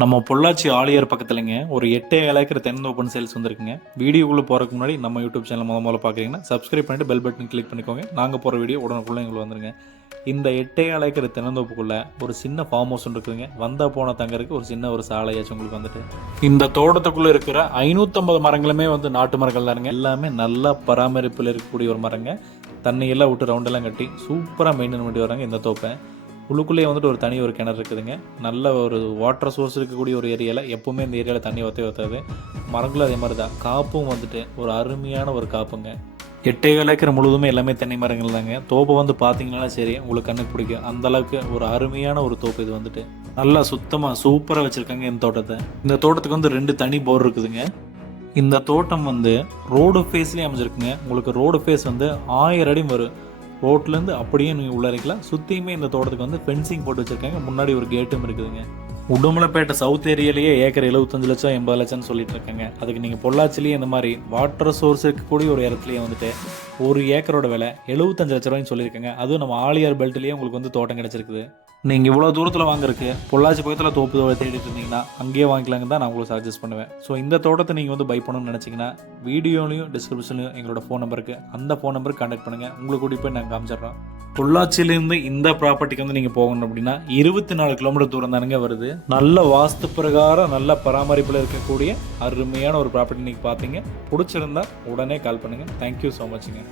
நம்ம பொள்ளாச்சி ஆழியார் பக்கத்துலங்க ஒரு 8 acre தென்னந்தோப்புன்னு sales வந்திருக்குங்க. வீடியோக்குள்ளே போகிறதுக்கு முன்னாடி நம்ம யூடியூப் சேனல் முதல்ல பார்க்குறீங்கன்னா சப்ஸ்கிரைப் பண்ணிட்டு பெல் பட்டன் கிளிக் பண்ணிக்கோங்க. நாங்கள் போகிற வீடியோ உடனுக்குள்ளே எங்களுக்கு வந்துருங்க. இந்த 8 ஏக்கர் தென்னந்தோப்புக்குள்ளே ஒரு சின்ன ஃபார்ம் ஹவுஸ் இருக்குதுங்க. வந்தால் போன தங்கறதுக்கு ஒரு சின்ன ஒரு சாலையாச்சும் உங்களுக்கு வந்துட்டு இந்த தோட்டத்துக்குள்ளே இருக்கிற 550 மரங்களுமே வந்து நாட்டு மரங்கள் தானுங்க. எல்லாமே நல்லா பராமரிப்பில் இருக்கக்கூடிய ஒரு மரங்க. தண்ணியெல்லாம் விட்டு ரவுண்டெல்லாம் கட்டி சூப்பராக மெயின்டைன் பண்ணி வராங்க இந்த தோப்பை. உள்ளுக்குள்ளேயே வந்துட்டு ஒரு தனி ஒரு கிணறு இருக்குதுங்க. நல்ல ஒரு வாட்டர் சோர்ஸ் இருக்கக்கூடிய ஒரு ஏரியாவில் எப்போவுமே இந்த ஏரியாவில் தண்ணி வற்றாது. மரங்களும் அதே மாதிரி தான். காப்பும் வந்துட்டு ஒரு அருமையான ஒரு காப்புங்க. 8 ஏக்கர் முழுவதுமே எல்லாமே தென்னை மரங்கள் தாங்க. தோப்பை வந்து பார்த்தீங்கன்னா சரி உங்களுக்கு கண்ணுக்கு பிடிக்கும். அந்தளவுக்கு ஒரு அருமையான ஒரு தோப்பு இது வந்துட்டு. நல்லா சுத்தமாக சூப்பராக வச்சுருக்காங்க இந்த தோட்டத்தை. இந்த தோட்டத்துக்கு வந்து 2 தனி போர் இருக்குதுங்க. இந்த தோட்டம் வந்து ரோடு ஃபேஸ்லேயே அமைஞ்சிருக்குங்க. உங்களுக்கு ரோடு ஃபேஸ் வந்து 1000 அடி வரும். ரோட்லேருந்து அப்படியே நீங்கள் உள்ளறிக்கலாம். சுற்றியுமே இந்த தோட்டத்துக்கு வந்து ஃபென்சிங் போட்டு வச்சுருக்காங்க. முன்னாடி ஒரு கேட்டும் இருக்குதுங்க. உடுமலைப்பேட்டை சவுத் ஏரியாலேயே ஏக்கர் 75 லட்சம் 80 லட்சம்னு சொல்லிட்டு இருக்காங்க. அதுக்கு நீங்கள் பொள்ளாச்சிலேயே இந்த மாதிரி வாட்டர் சோர்ஸ் இருக்கக்கூடிய ஒரு இடத்துலையே வந்துட்டு ஒரு ஏக்கரோட விலை 75 லட்ச ரூபாய்ன்னு சொல்லியிருக்காங்க. அதுவும் நம்ம ஆழியார் பெல்ட்லேயே உங்களுக்கு வந்து தோட்டம் கிடச்சிருக்குது. நீங்கள் இவ்வளோ தூரத்தில் வாங்குறதுக்கு பொள்ளாச்சி பக்கத்தில் தோப்பு தேடிட்டு இருந்தீங்கன்னா அங்கேயே வாங்கிக்கலாங்க தான் நான் உங்களுக்கு சஜஸ்ட் பண்ணுவேன். ஸோ இந்த தோட்டத்தை நீங்கள் வந்து பை பண்ணணும்னு நினச்சிங்கன்னா வீடியோலையும் டிஸ்கிரிப்ஷன்லையும் எங்களோட ஃபோன் நம்பருக்கு அந்த ஃபோன் நம்பருக்கு கான்டாக்ட் பண்ணுங்கள். உங்களுக்கு கூட்டி போய் நாங்கள் காமிச்சிடுறோம். பொள்ளாச்சியிலேருந்து இந்த ப்ராப்பர்ட்டிக்கு வந்து நீங்கள் போகணும் அப்படின்னா 24 கிலோமீட்டர் தூரம் தானுங்க வருது. நல்ல வாஸ்து பிரகாரம் நல்ல பராமரிப்பில் இருக்கக்கூடிய அருமையான ஒரு ப்ராப்பர்ட்டி நீங்கள் பார்த்தீங்க. பிடிச்சிருந்தா உடனே கால் பண்ணுங்கள். Thank you so மச்சுங்க.